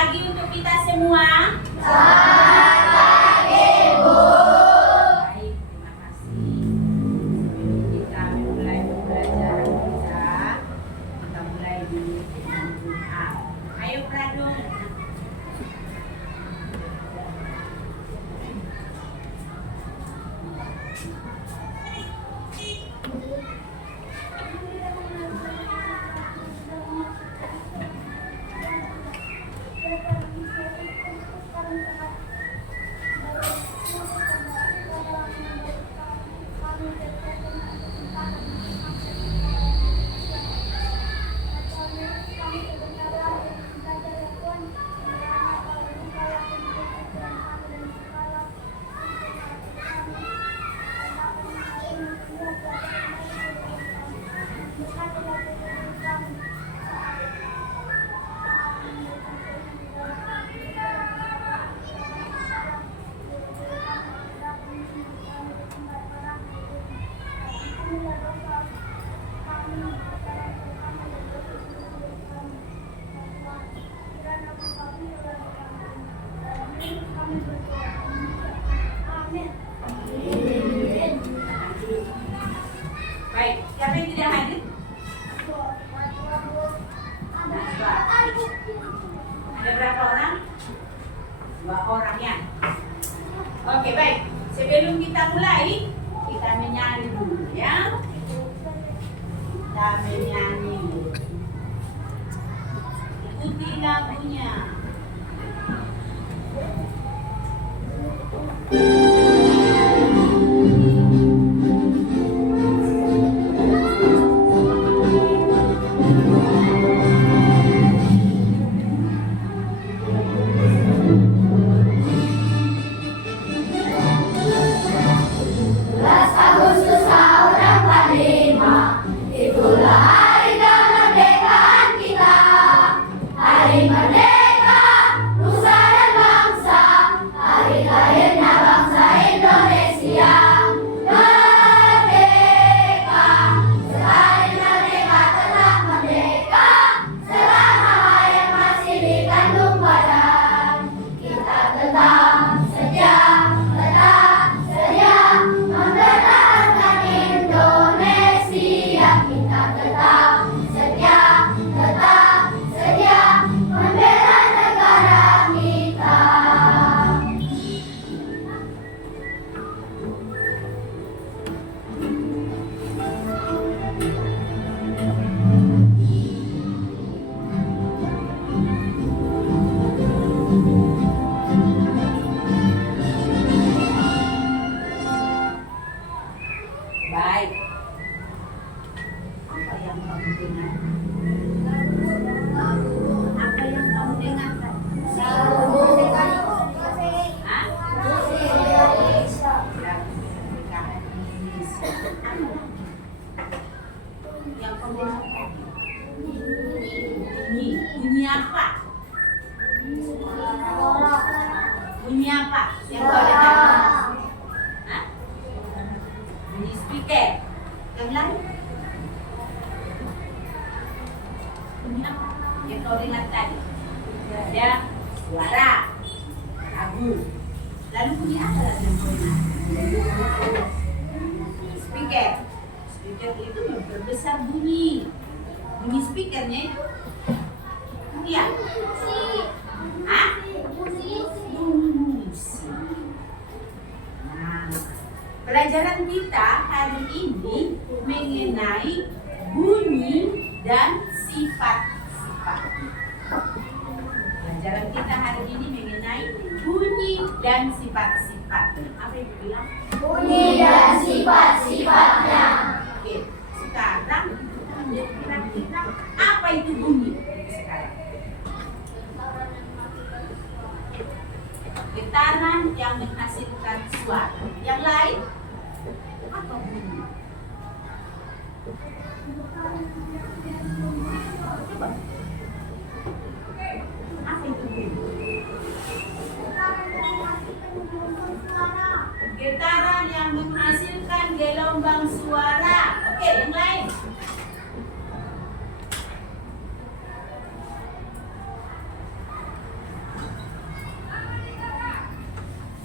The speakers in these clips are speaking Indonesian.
pagi untuk kita semua. Selamat pagi, Bu. Baik, terima kasih. Sebelum kita mulai pembelajaran kita mulai dulu dengan doa. Ayo Pradung. Baik, siapa yang tidak hadir? Ada berapa orang? 2 orang ya. Oke, baik. Sebelum kita mulai, kita menyanyi dulu ya. Kita menyanyi. Ikuti lagunya. Baik. Apa yang kamu dengar? Apa yang kamu dengar? Hah? Yang kamu dengar? Bunyi apa? Bunyi apa? Yang kau dengar? Hah? Bunyi speaker. Yang lain? Bunyi apa? Yang kau dengar tadi? Ada suara, lagu. Lalu bunyi apa lagi yang kau dengar? Speaker. Speaker itu memperbesar bunyi. Bunyi speakernya itu. Iya. Hah? Musik. Nah, pelajaran kita hari ini mengenai bunyi dan sifat-sifat. Pelajaran kita hari ini mengenai bunyi dan sifat-sifat. Apa yang bilang? Bunyi dan sifat-sifatnya. Oke, sekarang kira-kira apa itu bunyi? Sekarang getaran yang menghasilkan suara. Yang lain apa bunyi? Coba. Apa itu bunyi? Getaran yang menghasilkan gelombang suara. Oke, yang lain.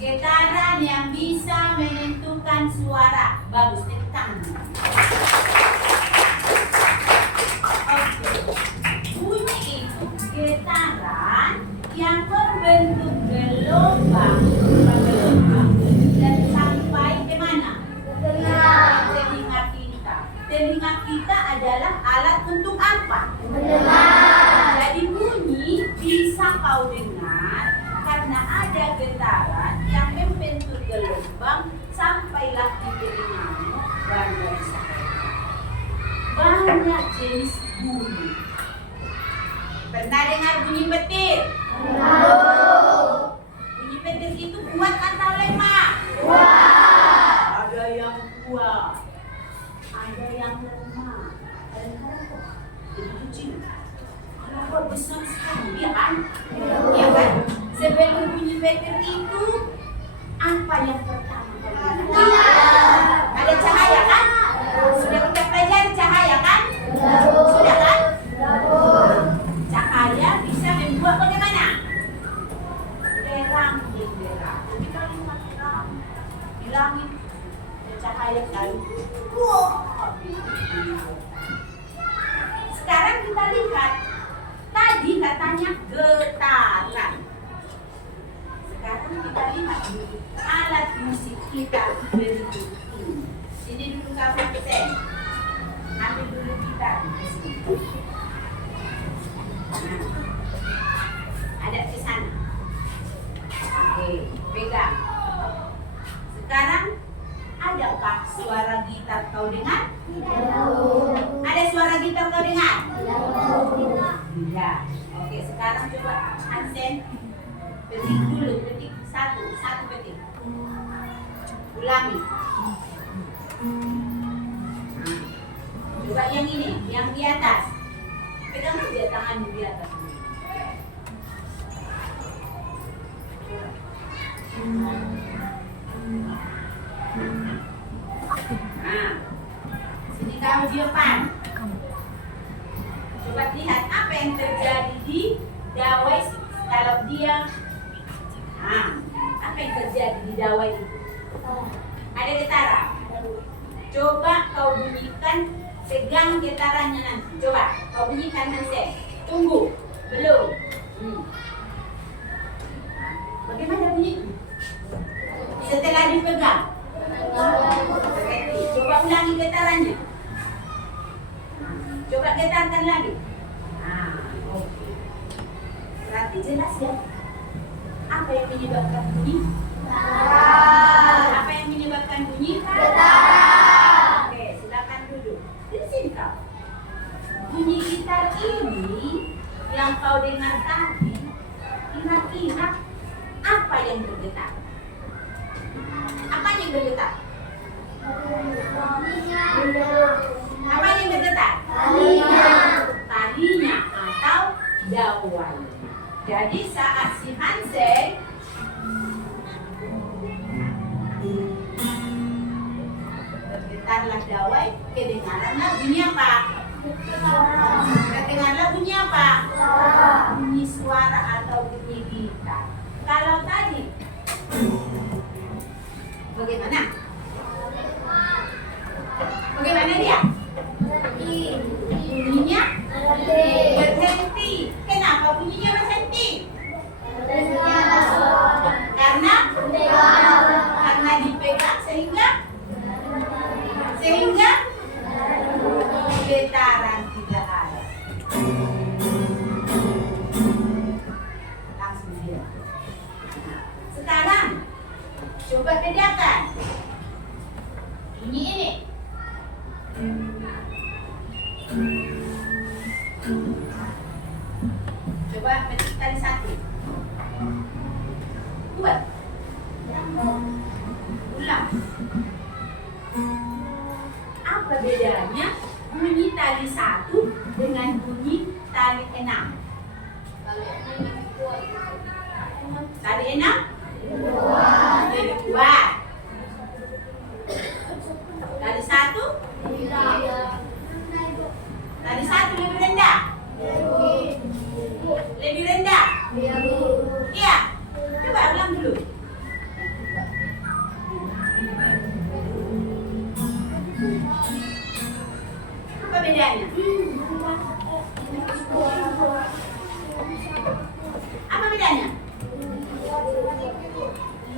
Getaran yang bisa menentukan suara. Bagus, tepuk tangan. Oke. Bunyi itu getaran yang membentuk gelombang dan sampai ke mana? Telinga kita. Telinga kita adalah alat untuk apa? Jadi bunyi bisa kau dengar karena ada getaran yang membentuk gelombang sampailah di telingamu baru bisa. Banyak jenis bunyi. Pernah dengar bunyi petir? Bunyi petir itu kuat atau lemah? Ada yang kuat, ada yang lemah. Kadang-kadang kok jadi kecil. Kalau kok besar sekali, ya kan? Ya kan? Sebelum bunyi petir itu, apa yang pertama kali? Ada cahaya kan? Sudah kita pelajari cahaya kan? Sudah kan? Cahaya bisa membuat bagaimana? Terang jendela. Kita lihat terang di langit, ada cahaya lalu. Sekarang kita lihat. Tadi katanya getaran. Sekarang kita lihat alat musik kita berikut ini. Sini dulu kamu pesen. Ambil dulu kita di sini. Ada ke sana. Oke, pegang. Sekarang adakah suara gitar kau dengar? Ada suara gitar kau dengar? Tidak. Oke, sekarang coba Hansen petik dulu, petik satu petik. Ulangi. Coba yang ini, yang di atas. Pegang saja tanganmu di atas. Nah, sini kamu di depan. Coba lihat apa yang terjadi di dawai kalau dia. Nah, apa yang terjadi di dawai itu? Ada getaran. Coba kau bunyikan, pegang getarannya nanti. Coba kau bunyikan nanti. Tunggu, belum. Bagaimana bunyi? Setelah dipegang. Coba ulangi getarannya. Coba getarkan lagi. Oke. Berarti jelas ya. Apa yang menyebabkan bunyi? Apa yang menyebabkan bunyi? Oke, silakan duduk. Di sini kau. Bunyi gitar ini yang kau dengar tadi, kira-kira apa yang bergetar? Apa yang bergetar? Apa yang bergetar? Talinya atau dawai. Jadi saat si Hansen bergetarlah dawai, kedengaranlah bunyi apa? Kedengaranlah bunyi apa? Bunyi suara atau bunyi gitar. Kalau tadi bagaimana? Bagaimana dia? Bunyinya berhenti. Kenapa bunyinya berhenti? Karena dipegang sehingga getaran tidak ada. Langsung dia. Sekarang coba bedakan bunyi ini. Coba petik tali satu. Buat. Ulang. Apa bedanya bunyi tali satu dengan bunyi tali 6? Tali 6? Lebih kuat. Tali satu? Tali satu lebih rendah. Lebih rendah. Iya. Coba ulang dulu.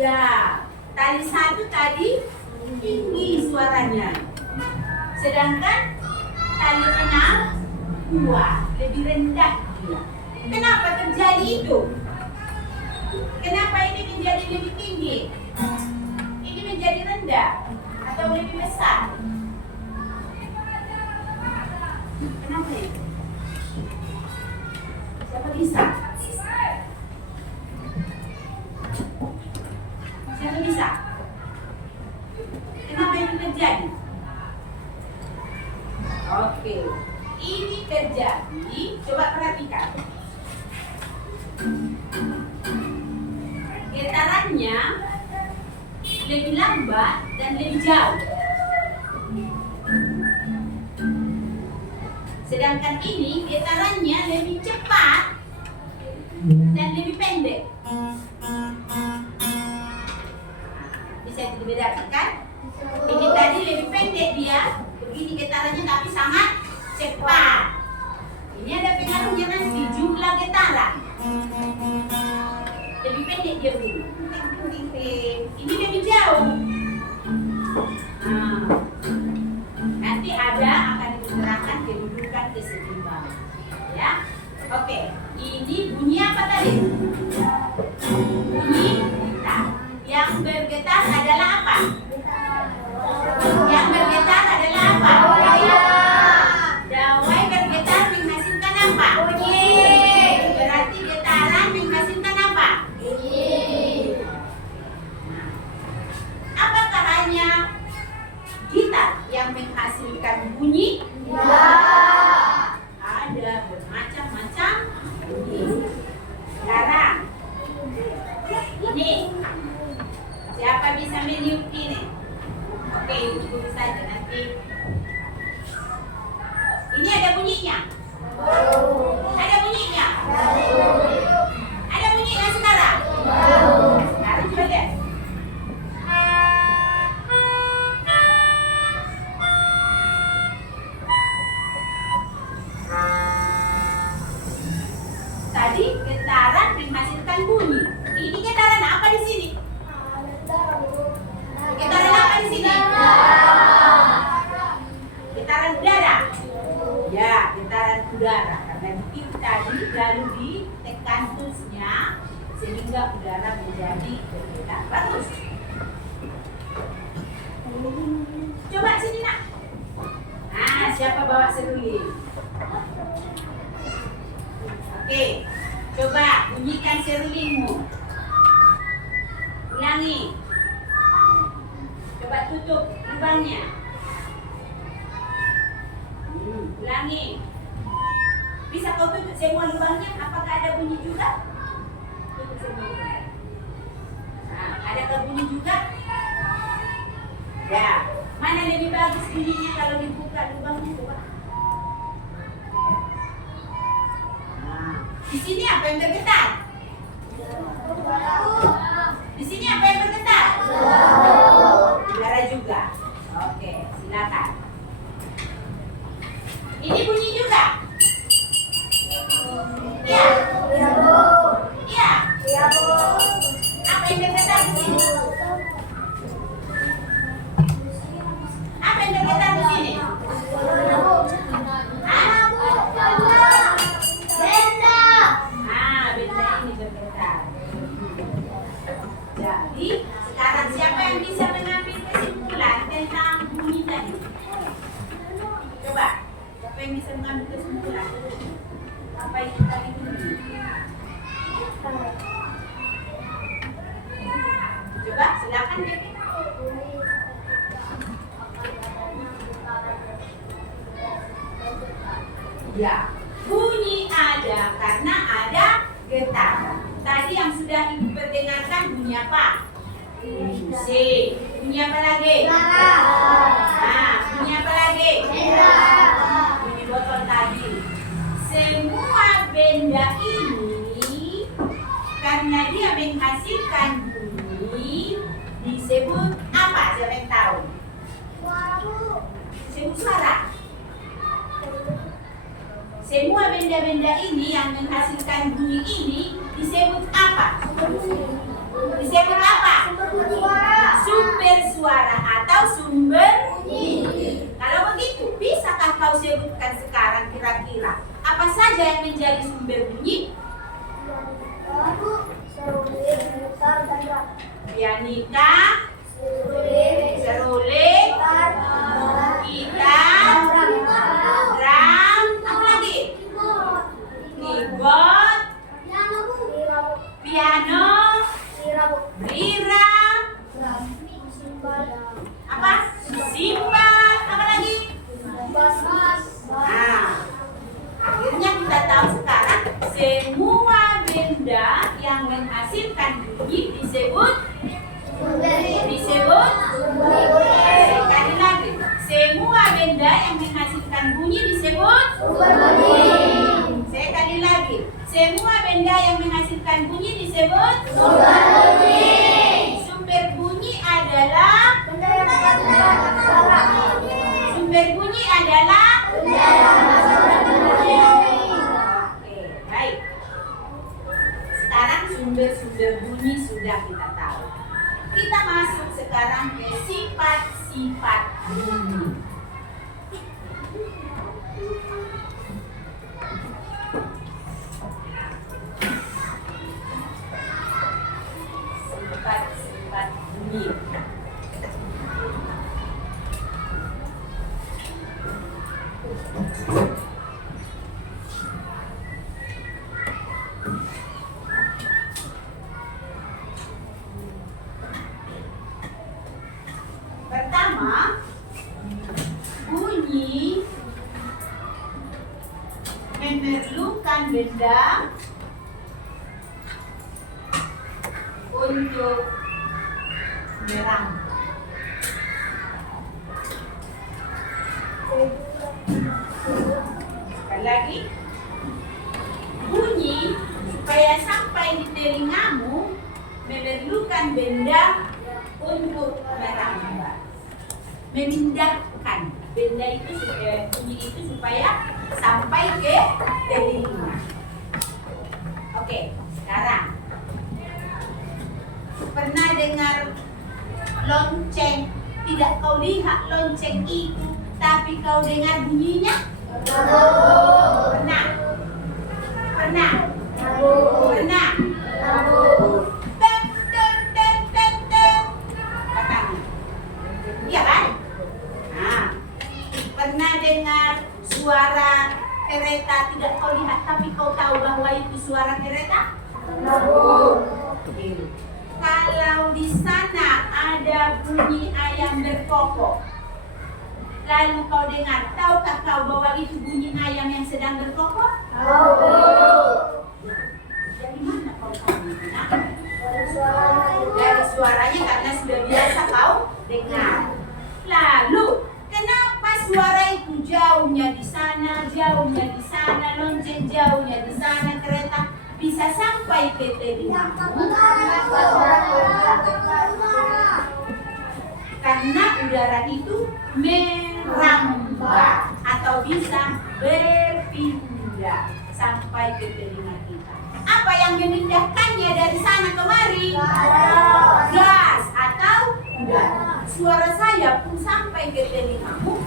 Ya, tali satu tadi tinggi suaranya. Sedangkan tali 6 kuat, lebih rendah dia. Kenapa terjadi itu? Kenapa ini menjadi lebih tinggi? Ini menjadi rendah atau lebih besar? Kenapa itu? Siapa bisa? Siapa bisa? Kenapa ini terjadi? Oke, ini terjadi. Coba perhatikan. Getarannya lebih lambat dan lebih jauh. Sedangkan ini getarannya lebih cepat dan lebih pendek. Bisa dibedakan? Ini tadi lebih pendek dia, begini getarannya tapi sangat cepat. Ini ada pengaruhnya nanti jumlah getaran. Lebih pendek dia begini. Ini lebih jauh. Nah, nanti ada akan diterangkan kedudukan keseimbangan. Ya, oke. Ini bunyi apa tadi? Bunyi gitar. Yang bergetar adalah apa? Yang bergetar adalah apa? Dawai bergetar menghasilkan apa? Berarti getaran menghasilkan apa? Apakah hanya gitar yang menghasilkan bunyi? Ada bermacam-macam bunyi. Sekarang ini siapa bisa meniup ini? Oke, itu saja nanti. Ini ada bunyinya? Ada bunyinya? Ada bunyinya sekarang? Sekarang coba lihat. Tadi getaran menghasilkan bunyi. Ini getaran apa di sini? Getaran apa di sini? Getaran udara. Ya, getaran udara. Karena itu tadi lalu ditekan pulsnya sehingga udara menjadi bergetar. Bagus. Coba sini nak. Nah, siapa bawa seruling? Oke, coba bunyikan serulingmu. Ulangi. Coba tutup lubangnya. Ulangi. Bisa kau tutup semua lubangnya? Apakah ada bunyi juga? Tutup semua lubang. Nah, adakah bunyi juga? Ya. Mana lebih bagus bunyinya kalau dibuka lubangnya? Coba. Nah, di sini apa yang bergetar? Di sini apa yang bergetar? Udara juga. Oke, silakan. Ini bunyi juga. Ya. Ya. Apa yang bergetar di sini? Apa yang bergetar di sini? Benda ini bergetar. Jadi, sekarang siapa yang bisa mengambil kesimpulan tentang bunyi tadi? Coba, siapa yang bisa mengambil kesimpulan? Apa itu tadi bunyi? Coba, silakan deh. Ya, bunyi ada karena ada getaran. Tadi yang sudah ibu perdengarkan bunyi apa? C. Bunyi apa lagi? Nah, bunyi apa lagi? Bunyi botol tadi. Semua benda ini karena dia menghasilkan bunyi disebut apa? Siapa yang tahu? Disebut suara. Semua benda-benda ini yang menghasilkan bunyi ini disebut apa? disebut apa? Sumber suara atau sumber bunyi. Kalau begitu, bisakah kau sebutkan sekarang kira-kira apa saja yang menjadi sumber bunyi? Pianika, seruling, gitar, drum, apa lagi? Keyboard, piano, lira, apa? Simbal, apa lagi? Nah, akhirnya kita tahu sekarang semua benda yang menghasilkan bunyi disebut sekali lagi, semua benda yang menghasilkan bunyi disebut sekali lagi, semua benda yang menghasilkan bunyi disebut sumber bunyi adalah Oke, baik. Sekarang sumber-sumber bunyi sudah kita tahu. Kita masuk sekarang ke sifat-sifat bunyi. Sifat-sifat bunyi. Pertama, bunyi memerlukan benda untuk merangkak. Sekali lagi, bunyi supaya sampai di telingamu memerlukan benda untuk merangkak, memindahkan benda itu, bunyi itu supaya sampai ke telinga. Oke, sekarang pernah dengar lonceng? Tidak kau lihat lonceng itu, tapi kau dengar bunyinya? Pernah? Pernah? Pernah? Teng, teng, teng, teng, teng. Katanya. Iya kan? Nah, pernah dengar suara kereta tidak kau lihat, tapi kau tahu bahwa itu suara kereta? Kalau di sana ada bunyi ayam berkokok, lalu kau dengar, tahukah kau bahwa itu bunyi ayam yang sedang berkokok? Dari mana kau tahu? Dari suaranya, karena sudah biasa kau dengar. Lalu, kenapa suara itu jauhnya di sana, lonceng jauhnya di sana, kereta bisa sampai ke telingamu? Karena udara itu merambah atau bisa berpindah sampai ke telinga kita. Apa yang memindahkannya dari sana kemari? Gas atau udara. Suara saya pun sampai ke telingamu